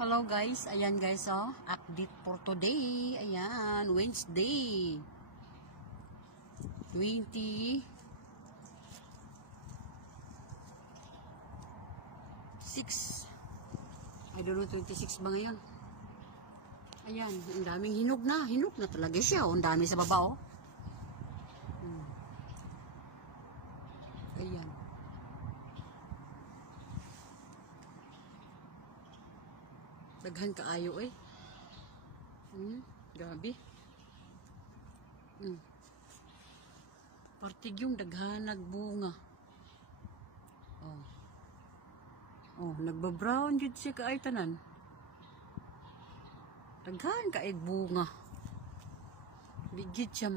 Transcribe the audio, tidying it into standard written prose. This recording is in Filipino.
Hello guys, ayan guys update for today. Ayan, Wednesday 26. I don't know 26 ba ngayon. Ayan, ang daming hinog na talaga siya. Ang dami sa baba Ayan. Daghan kaayo grabe. Partig yung daghan nagbunga. Nagba-brown jud siya kaay tanan. Daghan kaay bunga. Bigit siya